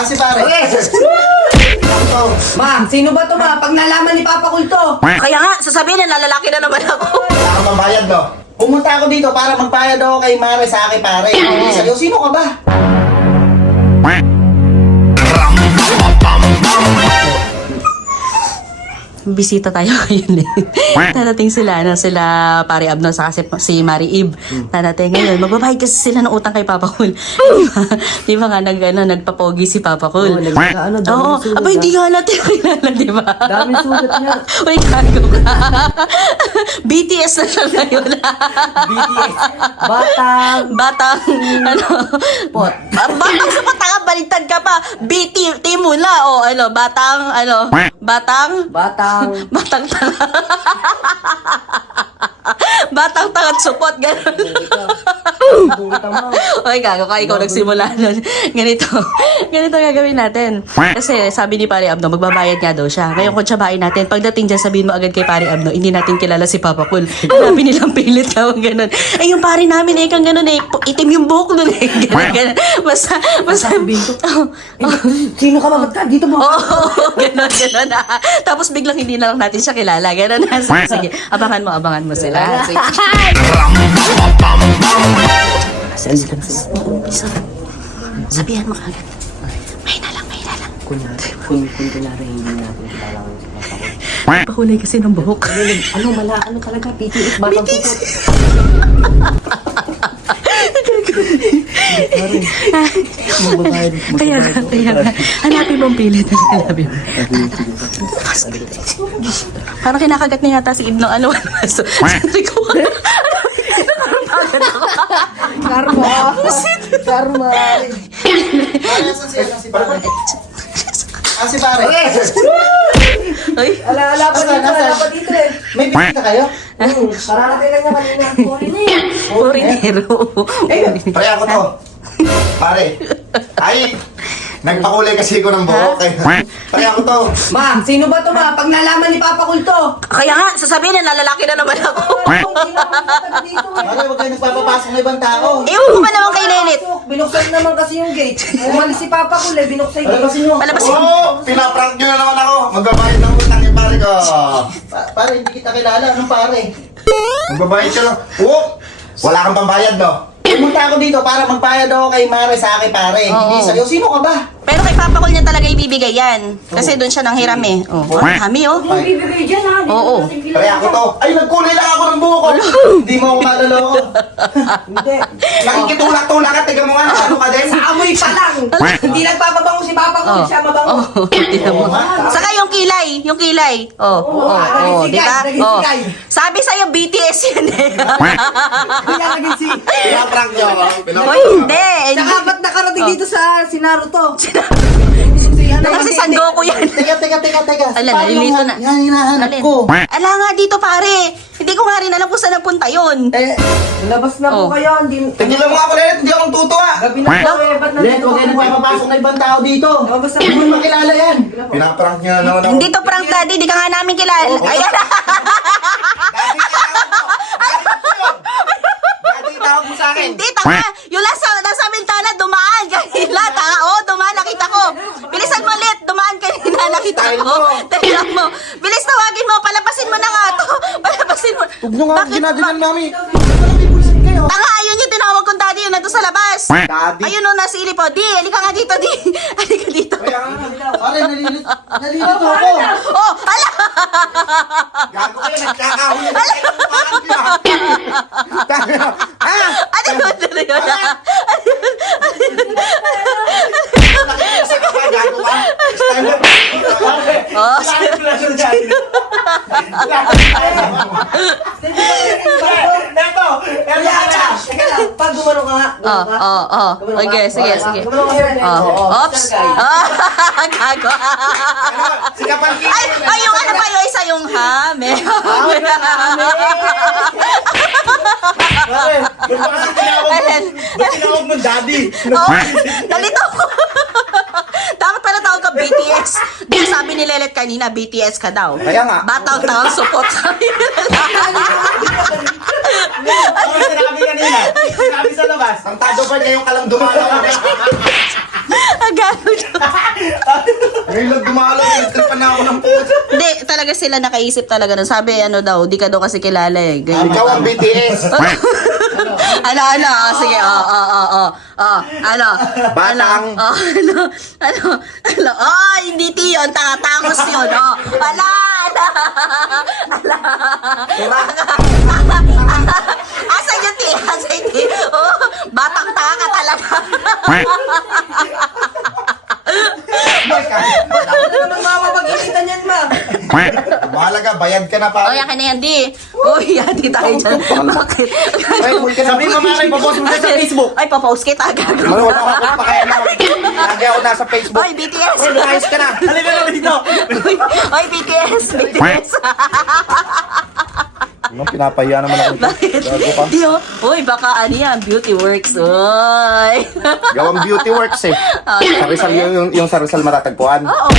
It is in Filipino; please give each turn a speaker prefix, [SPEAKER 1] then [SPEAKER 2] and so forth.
[SPEAKER 1] Kasi pare.
[SPEAKER 2] Ma'am, sino ba to ba? Pag nalaman ni Papa Kulto.
[SPEAKER 3] Kaya nga, sasabihin na lalaki na naman ako.
[SPEAKER 1] Wala kang mambayad, no? Pumunta ako dito para magbayad ako kay Mare sa akin, pare. Hindi sa'yo. Sino ka ba?
[SPEAKER 3] Bisita tayo ngayon eh. Dadating sila, ano, sila pare Abno sa kasi si Mari Ib. Dadating ngayon. Magbabayad kasi sila ng utang kay Papa Cool. di ba nga, nag, ano, nagpapogi si Papa Cool.
[SPEAKER 2] Oo, nag- ano, daming
[SPEAKER 3] Oo,
[SPEAKER 2] sulat,
[SPEAKER 3] aba hindi nga natin kilala, di ba?
[SPEAKER 2] Daming sulat niya.
[SPEAKER 3] Uy, gago ka. BTS na siya ngayon.
[SPEAKER 2] BTS. Batang.
[SPEAKER 3] Batang, ano,
[SPEAKER 2] Pot.
[SPEAKER 3] Ah, batang sa patanga, baliktad ka pa. BT, team mo na, o ano, batang, ano, batang,
[SPEAKER 2] Batang.
[SPEAKER 3] batang tanga. batang tanga at supot, gano'n. Oy, gago ka, ikaw nagsimula nun. Ganito, ganito gagawin natin. Kasi sabi ni Pare Abno, magbabayad nga daw siya. Ngayon kung tsabahin natin, pagdating dyan, sabihin mo agad kay Pare Abno, hindi natin kilala si Papa Cool. Sabi nilang pilit ka, gano'n. Eh, yung pare namin eh, kang gano'n eh, itim yung buhok nun eh. Gano'n, gano'n. Basta, basta,
[SPEAKER 2] Sabihin ko. Sino ka ba? Ka? Dito mo.
[SPEAKER 3] Oo, gano'n, gano'n ah. Tapos biglang hindi na lang natin siya kilala. Gano'n na. Sige, sige. Abangan mo, abangan mo sila. Sige.
[SPEAKER 2] Sali ka na sila.
[SPEAKER 3] Isa. Sabihan mo kagad. May na lang, may na lang.
[SPEAKER 2] Kunyari, kung, kung kunyari hindi natin kilala ko si Papa Kulto.
[SPEAKER 3] Pakulay kasi ng buhok.
[SPEAKER 2] Ano, mala, ano talaga? BTS. Batang
[SPEAKER 3] BTS.
[SPEAKER 2] Magbabayad.
[SPEAKER 3] Kaya nga, kaya nga. Hanapin mo ang pilit. Hanapin mo. Parang kinakagat niya yata si Ibno. Ano, ano, sabi ko,
[SPEAKER 2] Karma. Karma.
[SPEAKER 1] Ah, si pare.
[SPEAKER 3] ay,
[SPEAKER 2] Ala, ala pa dito. Ala pa dito eh.
[SPEAKER 1] May bisita kayo?
[SPEAKER 2] Kararating lang niya kanina. Na yan.
[SPEAKER 3] porinero.
[SPEAKER 1] Pare, ako to. Pare. Ay, nagpakulay kasi ko ng buhok. Kaya, pare, ako to.
[SPEAKER 2] Ma'am, sino ba to ba? Pag nalaman ni Papa Kulto.
[SPEAKER 3] Kaya nga, sasabihin na lalaki na naman ako.
[SPEAKER 2] Eh.
[SPEAKER 1] Pare, huwag kayo nagpapapasok ng ibang tao.
[SPEAKER 3] Ewan ko ba naman kay Lelit?
[SPEAKER 2] Binuksan naman kasi yung gate. Umalis si Papa Kulay, binuksan yung gate.
[SPEAKER 1] Palabasin. Oo, oh, pinaprank nyo na naman ako. Magbabayad ng utang yung pare ko. Pa- pare, hindi kita kilala. Anong pare? Magbabayad ka lang. Oo, wala kang pambayad, no? Pumunta ako dito para magbayad ako kay Mare sa akin, pare.
[SPEAKER 3] Oo.
[SPEAKER 1] Hindi sa'yo. Sino ka ba?
[SPEAKER 3] Pero kay Papa Col niya talaga ibibigay yan. Kasi doon siya nang hiram eh. Oh, kami oh.
[SPEAKER 1] Ay,
[SPEAKER 2] Bibigay dyan ha.
[SPEAKER 3] Oo.
[SPEAKER 1] pare, ako to. Ay, nagkulay lang ako ng buhok ko. Hindi mo ako maloloko.
[SPEAKER 2] Hindi.
[SPEAKER 1] Nakikitulak-tulak ka. Tiga mo nga, ano ka din?
[SPEAKER 2] Sa amoy pa lang. Hindi nagpapabango si
[SPEAKER 3] Oh.
[SPEAKER 2] siya mabango.
[SPEAKER 3] Oh, tingnan mo.
[SPEAKER 1] Oo nga.
[SPEAKER 3] Saka yung kilay, yung kilay. Oh, oh, oh, di ba? Oh. Sabi sa'yo BTS yun eh.
[SPEAKER 2] Kaya naging si...
[SPEAKER 1] Pinaprank nyo ako.
[SPEAKER 3] Hoy, hindi.
[SPEAKER 2] Tsaka ba't nakarating dito sa si Naruto?
[SPEAKER 3] Kasi San Goku yan.
[SPEAKER 1] Teka, teka, teka, teka.
[SPEAKER 3] Ala, nalilito na.
[SPEAKER 1] Yan, hinahanap ko.
[SPEAKER 3] Ala nga dito pare. Hindi ko nga rin alam kung saan napunta yun.
[SPEAKER 1] Eh,
[SPEAKER 2] Labas na po
[SPEAKER 3] Oh.
[SPEAKER 2] kayo. Hindi...
[SPEAKER 1] tigilan mo nga ako ulit. Hindi akong tutuwa.
[SPEAKER 2] Gabi na po eh. Ba't
[SPEAKER 1] Let,
[SPEAKER 2] nandito
[SPEAKER 1] huwag kayo
[SPEAKER 2] ka?
[SPEAKER 1] nagpapapasok na ibang tao dito.
[SPEAKER 2] Labas na
[SPEAKER 1] Hindi
[SPEAKER 2] po.
[SPEAKER 1] mo makilala yan. Pinaprank niya na naman ako.
[SPEAKER 3] Hindi to prank daddy, di ka nga namin kilala. Ayan.
[SPEAKER 1] Dati tawag mo sa akin.
[SPEAKER 3] Hindi, tanga. Yung nasa, nasa bintana, dumaan kanina. Tanga, oh, dumaan, nakita ko. Bilisan mo ulit, dumaan kanina, nakita
[SPEAKER 1] Style
[SPEAKER 3] ko.
[SPEAKER 1] mo.
[SPEAKER 3] Tingnan mo. Bilis tawagin mo, palabasin mo na nga to.
[SPEAKER 1] Huwag nyo nga
[SPEAKER 3] Bakit
[SPEAKER 1] ginaganan mami. Kayo.
[SPEAKER 3] Tanga, ayun yung tinawag kong daddy, yung nandun sa labas.
[SPEAKER 1] Daddy.
[SPEAKER 3] Ayun o, nasa ilip, oh. Di, halika nga dito, di. Halika dito.
[SPEAKER 1] Kaya nga, pare, nalilit, nalilito ako.
[SPEAKER 3] Oh, ala!
[SPEAKER 1] Gago kayo, nagkakahuli na kayo niyo. Ha?
[SPEAKER 3] Ano yun? Ano yun?
[SPEAKER 1] Nakikisa ka ba? Gago ka?
[SPEAKER 3] Oh,
[SPEAKER 1] eto
[SPEAKER 2] Kaya
[SPEAKER 1] ka.
[SPEAKER 2] Teka lang, pag gumano ka nga.
[SPEAKER 3] Oh, oh, oh. Okay, sige,
[SPEAKER 2] Ah,
[SPEAKER 3] sige. Oh, oops. Oh, gago. Ay, ay, yung ano pa yung isa yung hame.
[SPEAKER 1] Pare, ba't ba kasi tinawag mo? Ba't tinawag mo daddy?
[SPEAKER 3] Oh, nalito ko. Dapat pala tawag ka BTS. Di sabi ni Lelet kanina, BTS ka daw.
[SPEAKER 1] Kaya nga.
[SPEAKER 3] Batang tawag support sabi
[SPEAKER 1] kanina? Sinabi sa labas. Ang tado pa niya yung kalang dumalaw.
[SPEAKER 3] Agano siya.
[SPEAKER 1] Ngayon lang dumalo, nagtripan na ako ng puto.
[SPEAKER 3] Hindi, talaga sila nakaisip talaga nun. Sabi, ano daw, di ka daw kasi kilala eh. Ganyan.
[SPEAKER 1] Ikaw ang BTS.
[SPEAKER 3] ano, ano, oh, sige, oh, oh, oh, oh, oh, ano,
[SPEAKER 1] Batang.
[SPEAKER 3] ano, oh, ano, ano, ano, oh, hindi ti yun, tatangos yun, oh, ala, ala, ala, asa yun ti, asa yun ti, oh, batang taka talaga.
[SPEAKER 2] Mamapag-initan yan, ma.
[SPEAKER 1] Mahalaga, bayad ka na
[SPEAKER 3] Oh,
[SPEAKER 1] pa.
[SPEAKER 3] yakin na yan, di. Uy, yati tayo dyan. Bakit?
[SPEAKER 1] Ay, uy ka na.
[SPEAKER 2] Sabi mo, mama, ipapost mo sa Facebook.
[SPEAKER 3] Ay, papost kita agad.
[SPEAKER 1] Ano, wala ako kung pakialam. Lagi ako nasa Facebook.
[SPEAKER 3] Ay, BTS.
[SPEAKER 1] Ayos ka na.
[SPEAKER 2] Halika na dito.
[SPEAKER 3] Uy, Ay, BTS. BTS.
[SPEAKER 1] Ano, pinapahiya naman ako.
[SPEAKER 3] Bakit?
[SPEAKER 1] Gago ka.
[SPEAKER 3] Di, oh. Uy, baka ano yan, beauty works. Uy.
[SPEAKER 1] Gawang beauty works eh. Sa Rizal yung, yung, yung sa Rizal matatagpuan.
[SPEAKER 3] Oo.